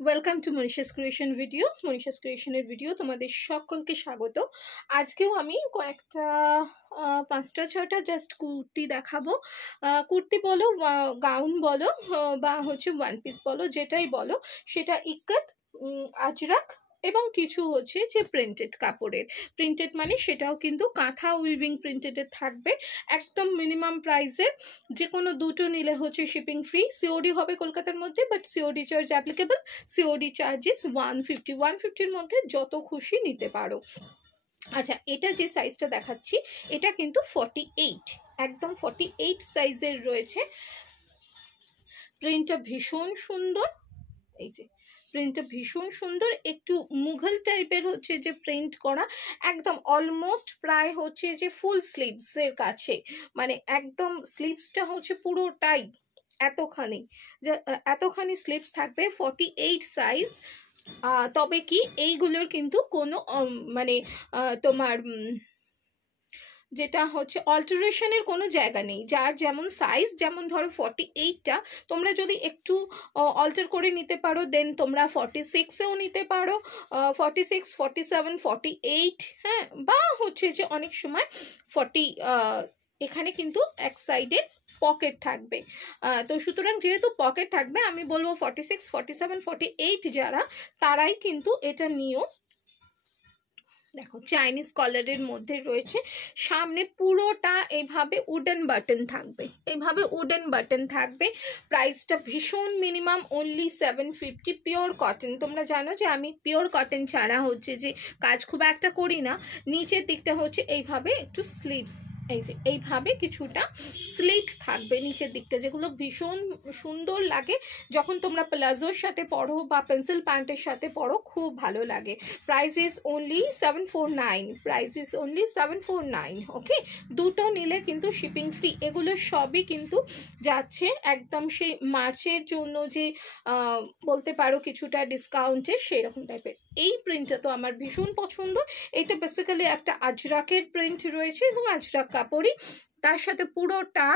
Welcome to Manisha's creation video. Manisha's ক্রিয়েশনের video তোমাদের সকলকে স্বাগত। আজকেও আমি কয়েকটা 5টা 6টা জাস্ট কুর্তি দেখাবো। কুর্তি বলো, গাউন বলো, বা হচ্ছে ওয়ান পিস বলো, যেটাই বলো সেটা ইক্কত, আজরাক এবং কিছু হচ্ছে যে প্রিন্টেড কাপড়ের। প্রিন্টেড মানে সেটাও কিন্তু কাঁথা উইভিং প্রিন্টেডের থাকবে, একদম মিনিমাম প্রাইসের। যে কোনো দুটো নিলে হচ্ছে শিপিং ফ্রি, সিওডি হবে কলকাতার মধ্যে, but COD charge applicable. COD charges 150 মধ্যে যত খুশি নিতে পারো। আচ্ছা, এটা যে সাইজটা দেখাচ্ছি এটা কিন্তু 48, একদম 48 সাইজের রয়েছে। প্রিন্টটা ভীষণ সুন্দর, এই যে প্রিন্টটা ভীষণ সুন্দর, একটু মুঘল টাইপের হচ্ছে যে প্রিন্ট করা, একদম অলমোস্ট প্রায় হচ্ছে যে ফুল স্লিভসের কাছে, মানে একদম স্লিভসটা হচ্ছে পুরোটাই এতখানি স্লিভস থাকবে, 48 সাইজ। তবে কি এইগুলোর কিন্তু কোনো মানে তোমার যেটা হচ্ছে অল্টারেশনের কোনো জায়গা নেই, যার যেমন সাইজ, যেমন ধরো 48টা তোমরা যদি একটু অল্টার করে নিতে পারো দেন তোমরা 46এও নিতে পারো, 46, 47, 48, হ্যাঁ, বা হচ্ছে যে অনেক সময় 40। এখানে কিন্তু এক সাইডে পকেট থাকবে, তো সুতরাং যেহেতু পকেট থাকবে আমি বলবো 46, 47, 48 যারা, তারাই কিন্তু এটা নিও। দেখো চাইনিজ কলারের মধ্যে রয়েছে, সামনে পুরোটা এইভাবে উডেন বাটন থাকবে, এইভাবে উডেন বাটন থাকবে। প্রাইসটা ভীষণ মিনিমাম, অনলি 750। পিওর কটন, তোমরা জানো যে আমি পিওর কটন ছাড়া হচ্ছে যে কাজ খুব একটা করি না। নিচের দিকটা হচ্ছে এইভাবে একটু স্লিট, এই যে এইভাবে কিছুটা স্লিট থাকবে নিচের দিকটা, যেগুলো ভীষণ সুন্দর লাগে যখন তোমরা প্লাজোর সাথে পরো বা পেন্সিল প্যান্টের সাথে পরো, খুব ভালো লাগে। Price is only 749, price is only 749। ওকে, দুটো নিলে কিন্তু শিপিং ফ্রি। এগুলো সবই কিন্তু যাচ্ছে একদম সেই মার্চের জন্য যে বলতে পারো কিছুটা ডিসকাউন্টে, সেরকম টাইপের। এই প্রিন্টটা তো আমার ভীষণ পছন্দ। এটা বেসিক্যালি একটা আজরাকের প্রিন্ট রয়েছে এবং আজরাক কাপড়ই, তার সাথে পুরোটা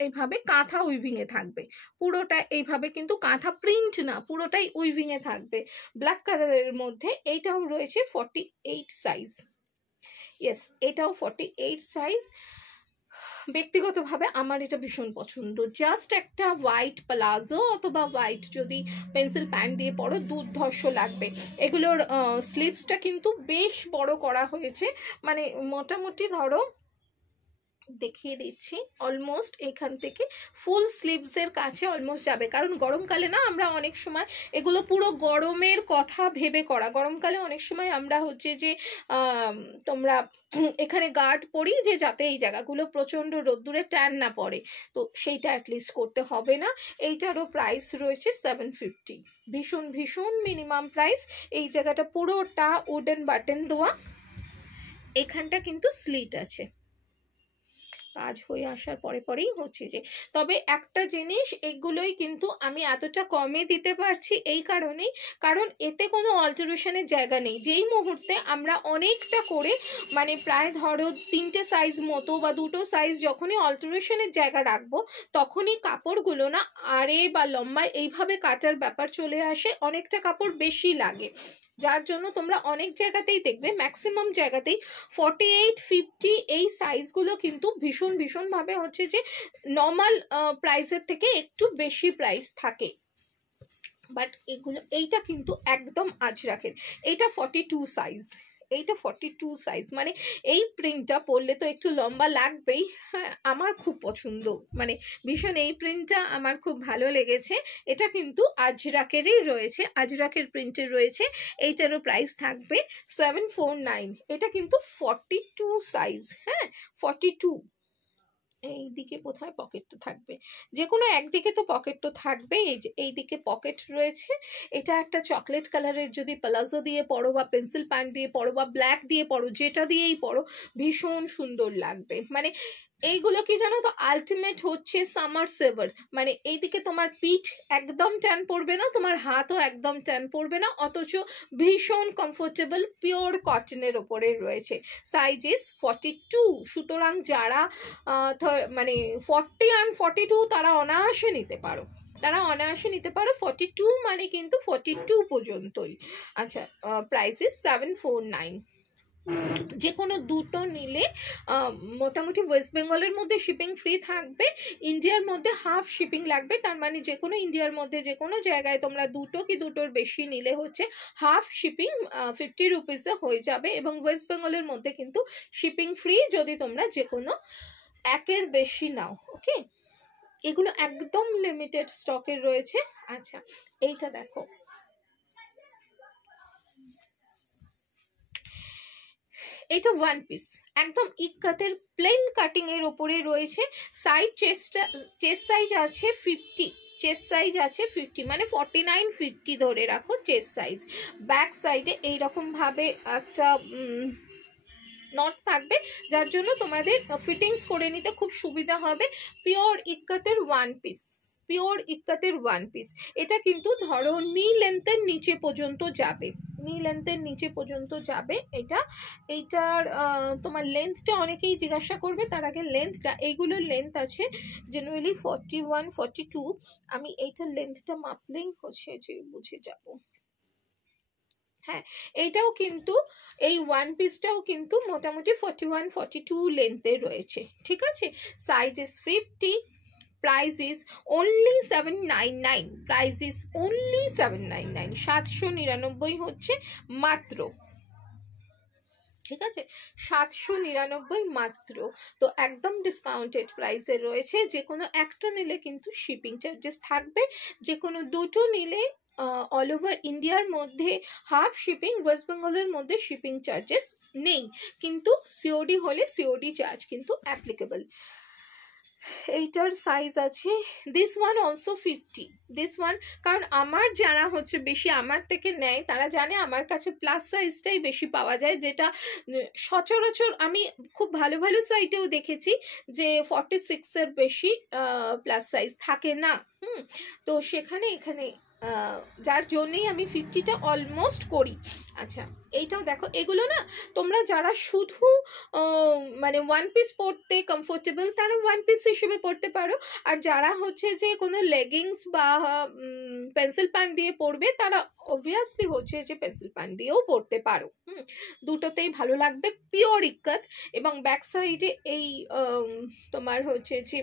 এইভাবে কাঁথা উইভিং এ থাকবে, পুরোটা এইভাবে কিন্তু কাঁথা প্রিন্ট না, পুরোটাই উইভিং এ থাকবে ব্ল্যাক কালারের মধ্যে। এইটাও রয়েছে 48 সাইজ, ইয়েস এটাও 48 সাইজ। ব্যক্তিগতভাবে আমার এটা ভীষণ পছন্দ। জাস্ট একটা হোয়াইট প্লাজো অথবা হোয়াইট যদি পেন্সিল প্যান্ট দিয়ে পরো, দুর্ধর্ষ লাগবে। এগুলোর স্লিভসটা কিন্তু বেশ বড় করা হয়েছে, মানে মোটামুটি ধরো দেখিয়ে দিচ্ছি, অলমোস্ট এখান থেকে ফুল স্লিভসের কাছে অলমোস্ট যাবে। কারণ গরমকালে না আমরা অনেক সময় এগুলো পুরো গরমের কথা ভেবে করা, গরমকালে অনেক সময় আমরা হচ্ছে যে তোমরা এখানে গার্ড পরি যে যাতে এই জায়গাগুলো প্রচণ্ড রোদ্দুরে ট্যান না পড়ে, তো সেইটা অ্যাটলিস্ট করতে হবে না। এইটারও প্রাইস রয়েছে 750, ভীষণ ভীষণ মিনিমাম প্রাইস। এই জায়গাটা পুরোটা উডেন বাটন দেওয়া, এখানটা কিন্তু স্লিট আছে, কাজ হয়ে আসার পরেই হচ্ছে যে। তবে একটা জিনিস, এগুলোই কিন্তু আমি এতটা কমে দিতে পারছি এই কারণেই, কারণ এতে কোনো অল্টারেশনের জায়গা নেই। যেই মুহূর্তে আমরা অনেকটা করে, মানে প্রায় ধরো 3টে সাইজ মতো বা 2টো সাইজ যখনই অল্টারেশনের জায়গা রাখবো, তখনই কাপড়গুলো না আড়ে বা লম্বায় এইভাবে কাটার ব্যাপার চলে আসে, অনেকটা কাপড় বেশি লাগে। যার জন্য তোমরা অনেক জায়গাতেই দেখবে, ম্যাক্সিমাম জায়গাতেই 48, 50 এই সাইজগুলো কিন্তু ভীষণভাবে হচ্ছে যে নর্মাল প্রাইসের থেকে একটু বেশি প্রাইস থাকে। বাট এগুলো, এইটা কিন্তু একদম আজরাকের, এইটা 42 সাইজ, এইটা 42 সাইজ, মানে এই প্রিন্টটা পরলে তো একটু লম্বা লাগবেই। হ্যাঁ, আমার খুব পছন্দ, মানে ভীষণ এই প্রিন্টটা আমার খুব ভালো লেগেছে। এটা কিন্তু আজরাকেরই রয়েছে, আজরাকের প্রিন্টের রয়েছে। এইটারও প্রাইস থাকবে 749। এটা কিন্তু 42 সাইজ, হ্যাঁ 42। এই দিকে কোথায় পকেট তো থাকবে, যে কোনো একদিকে তো পকেট তো থাকবে। এই যে এই দিকে পকেট রয়েছে। এটা একটা চকলেট কালারের যদি প্লাজো দিয়ে পরো বা পেন্সিল প্যান্ট দিয়ে পরো বা ব্ল্যাক দিয়ে পরো, যেটা দিয়েই পরো ভীষণ সুন্দর লাগবে। মানে এইগুলো কি জানো তো, আলটিমেট হচ্ছে সামার সেভার। মানে এইদিকে তোমার পিঠ একদম ট্যান পড়বে না, তোমার হাতও একদম ট্যান পড়বে না, অথচ ভীষণ কমফোর্টেবল, পিওর কটনের ওপরে রয়েছে। সাইজ ইজ 42, সুতরাং যারা মানে 40 and 42 তারা অনায়াসে নিতে পারো। তারা অনায়াসে নিতে পারো। 42 মানে কিন্তু 42 পর্যন্তই। আচ্ছা, প্রাইস ইজ 749। যে কোনো দুটো নিলে মোটামুটি ওয়েস্ট বেঙ্গলের মধ্যে শিপিং ফ্রি থাকবে, ইন্ডিয়ার মধ্যে হাফ শিপিং লাগবে। তার মানে যে কোনো ইন্ডিয়ার মধ্যে যে কোনো জায়গায় তোমরা দুটো কি দুটোর বেশি নিলে হচ্ছে হাফ শিপিং 50 রুপিসে হয়ে যাবে, এবং ওয়েস্ট বেঙ্গলের মধ্যে কিন্তু শিপিং ফ্রি যদি তোমরা যে কোনো একের বেশি নাও। ওকে, এগুলো একদম লিমিটেড স্টকের রয়েছে। আচ্ছা, এইটা দেখো, এটা ওয়ান পিস একদম ইক্কাতের প্লেন কাটিং এর উপরে রয়েছে। সাইজ চেস্ট সাইজ আছে 50, চেস্ট সাইজ আছে 50, মানে 49 50 ধরে রাখো চেস্ট সাইজ। ব্যাক সাইডে এইরকম ভাবে একটা নট থাকবে, যার জন্য তোমাদের ফিটিংস করে নিতে খুব সুবিধা হবে। পিওর ইক্কাতের ওয়ান পিস, পিওর ইক্কাতের ওয়ান পিস। এটা কিন্তু ধরো নি লেন্থের নিচে পর্যন্ত যাবে, নি লেন্থের নিচে পর্যন্ত যাবে। এইটার তোমার লেন্থটা অনেকেই জিজ্ঞাসা করবে, তার আগে লেন্থটা, এইগুলোর লেন্থ আছে জেনারেলি 41 42। আমি এইটার লেন্থটা মাপলেই হচ্ছে যে বুঝে যাব। হ্যাঁ, এইটাও কিন্তু এই ওয়ান পিসটাও কিন্তু মোটামুটি 41 42 লেন্থের রয়েছে, ঠিক আছে। Size is 50, price is only 799, price is only 799, 799 হচ্ছে মাত্র, ঠিক আছে, 799 মাত্র। তো একদম ডিসকাউন্টেড প্রাইসে রয়েছে। যে কোনো একটা নিলে কিন্তু শিপিং চার্জেস থাকবে, যে কোনো দুটো নিলে অল ওভার ইন্ডিয়ার মধ্যে হাফ শিপিং, ওয়েস্ট বেঙ্গলের মধ্যে শিপিং চার্জেস নেই, কিন্তু সিওডি হলে সিওডি চার্জ কিন্তু অ্যাপ্লিকেবল। এইটার সাইজ আছে this one also 50, this one, কারণ আমার যারা হচ্ছে বেশি আমার থেকে নেয় তারা জানে আমার কাছে প্লাস সাইজটাই বেশি পাওয়া যায়, যেটা সচরাচর আমি খুব ভালো ভালো সাইটেও দেখেছি যে 46-এর বেশি প্লাস সাইজ থাকে না। তো সেখানে এখানে যার জন্যই আমি 50টা অলমোস্ট করি। আচ্ছা, এইটাও দেখো, এগুলো না তোমরা যারা শুধু মানে ওয়ান পিস পরতে কমফোর্টেবল তারা ওয়ান পিস হিসেবে পরতে পারো, আর যারা হচ্ছে যে কোনো লেগিংস বা পেন্সিল প্যান্ট দিয়ে পরবে তারা অবভিয়াসলি হচ্ছে যে পেন্সিল প্যান্ট দিয়েও পরতে পারো। দুটোতেই ভালো লাগবে, পিওর ইক্কাত। এবং ব্যাক সাইডে এই তোমার হচ্ছে যে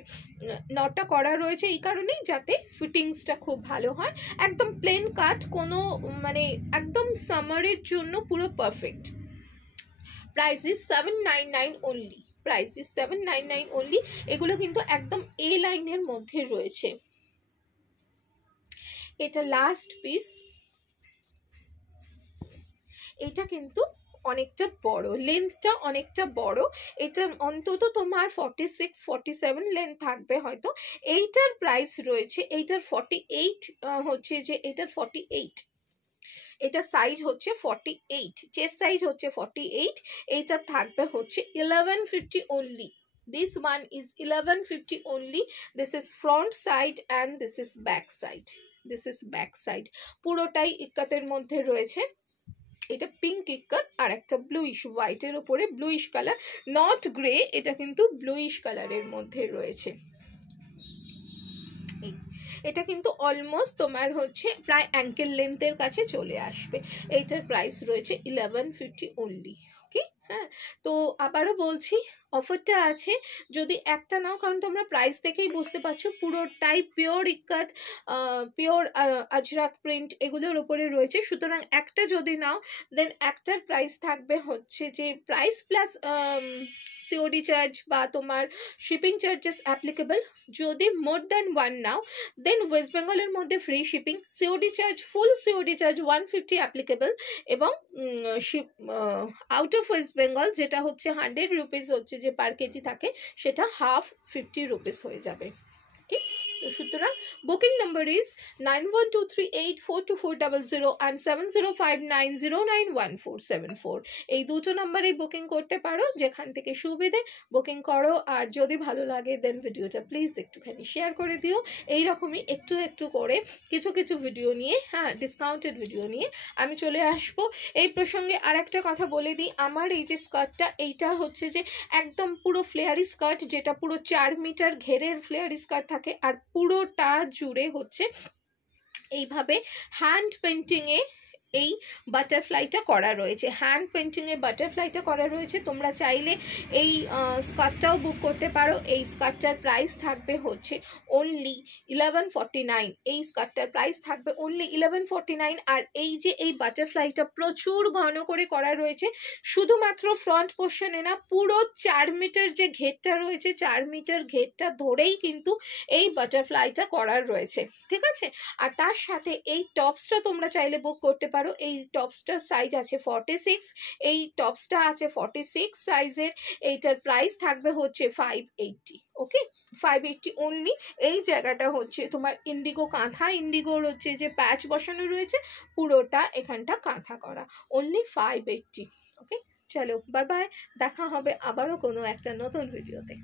নটটা করা রয়েছে এই কারণেই যাতে ফিটিংসটা খুব ভালো হয়। একদম প্লেন কাট, কোনো মানে একদম সামারের জন্য পুরো perfect. Price is 799 only, price is 799 only. এগুলো কিন্তু একদম এ লাইনের মধ্যে রয়েছে। এটা লাস্ট পিস, এটা কিন্তু অনেকটা বড়, লেন্থটা অনেকটা বড়। এটা অন্তত তোমার 46 47 লেন্থ থাকবে হয়তো। এইটার প্রাইস রয়েছে, এইটার 48 হচ্ছে যে এটার 48, এটা সাইজ হচ্ছে 48, চেস্ট সাইজ হচ্ছে 48। এইটা থাকবে হচ্ছে 1150 only. This one is 1150 only. This is front side and this is back side. This is back side. পুরোটাই ইক্কাতের মধ্যে রয়েছে। এটা পিঙ্ক ইক্কাত আর একটা ব্লুইশ হোয়াইটের উপরে ব্লুইশ কালার, নট গ্রে, এটা কিন্তু ব্লুইশ কালারের মধ্যে রয়েছে। এটা কিন্তু অলমোস্ট তোমার হচ্ছে প্রায় অ্যাঙ্কেল লেন্থের কাছে চলে আসবে। এইটার প্রাইস রয়েছে 1150 অনলি। ওকে, হ্যাঁ, তো আবারও বলছি অফারটা আছে যদি একটা নাও, কারণ তোমরা প্রাইস দেখেই বুঝতে পারছো পুরোটাই পিওর ইক্কাত, পিওর আজরাক প্রিন্ট এগুলোর উপরে রয়েছে। সুতরাং একটা যদি নাও দেন একটার প্রাইস থাকবে হচ্ছে যে প্রাইস প্লাস সিওডি চার্জ বা তোমার শিপিং চার্জেস অ্যাপ্লিকেবল। যদি মোর দ্যান ওয়ান নাও দেন ওয়েস্ট বেঙ্গলের মধ্যে ফ্রি শিপিং, সিওডি চার্জ ফুল সিওডি চার্জ 150 অ্যাপ্লিকেবল, এবং আউট অফ ওয়েস্ট বেঙ্গল যেটা হচ্ছে 100 রুপিস হচ্ছে যে পার কেজি থাকে, সেটা হাফ 50 রুপিস হয়ে যাবে। ঠিক, তো সুতরাং বুকিং নাম্বার ইজ 9123842400 and 7059091474। এই দুটো নাম্বারে বুকিং করতে পারো, যেখান থেকে সুবিধে বুকিং করো। আর যদি ভালো লাগে দেন ভিডিওটা প্লিজ একটুখানি শেয়ার করে দিও। এইরকমই একটু একটু করে কিছু কিছু ভিডিও নিয়ে, হ্যাঁ, ডিসকাউন্টেড ভিডিও নিয়ে আমি চলে আসবো। এই প্রসঙ্গে আর একটা কথা বলে দিই, আমার এই যে স্কার্টটা, এইটা হচ্ছে যে একদম পুরো ফ্লেয়ারি স্কার্ট, যেটা পুরো 4 মিটার ঘেরের ফ্লেয়ারি স্কার্ট থাকে, আর পুরোটা জুড়ে হচ্ছে এইভাবে হ্যান্ড পেন্টিংয়ে এই বাটারফ্লাইটা করা রয়েছে, হ্যান্ড পেন্টিংয়ে বাটারফ্লাইটা করা রয়েছে। তোমরা চাইলে এই স্কার্টটাও বুক করতে পারো। এই স্কার্টটার প্রাইস থাকবে হচ্ছে অনলি 1149। এই স্কার্টটার প্রাইস থাকবে অনলি 1149। আর এই যে এই বাটারফ্লাইটা প্রচুর ঘন করে করা রয়েছে, শুধুমাত্র ফ্রন্ট পোর্শনে না, পুরো 4 মিটার যে ঘেরটা রয়েছে, 4 মিটার ঘেরটা ধরেই কিন্তু এই বাটারফ্লাইটা করার রয়েছে, ঠিক আছে। আর তার সাথে এই টপসটা তোমরা চাইলে বুক করতে পারো। এই টপসটার সাইজ আছে 46, এই টপসটা আছে 46 সাইজের। এইটার প্রাইস থাকবে হচ্ছে 580। ওকে, 580 অনলি। এই জায়গাটা হচ্ছে তোমার ইন্ডিগো কাঁথা, ইন্ডিগোর হচ্ছে যে প্যাচ বসানো রয়েছে, পুরোটা এখানটা কাঁথা করা, অনলি 580। ওকে, চলো বাই বাই, দেখা হবে আবারও কোনো একটা নতুন ভিডিওতে।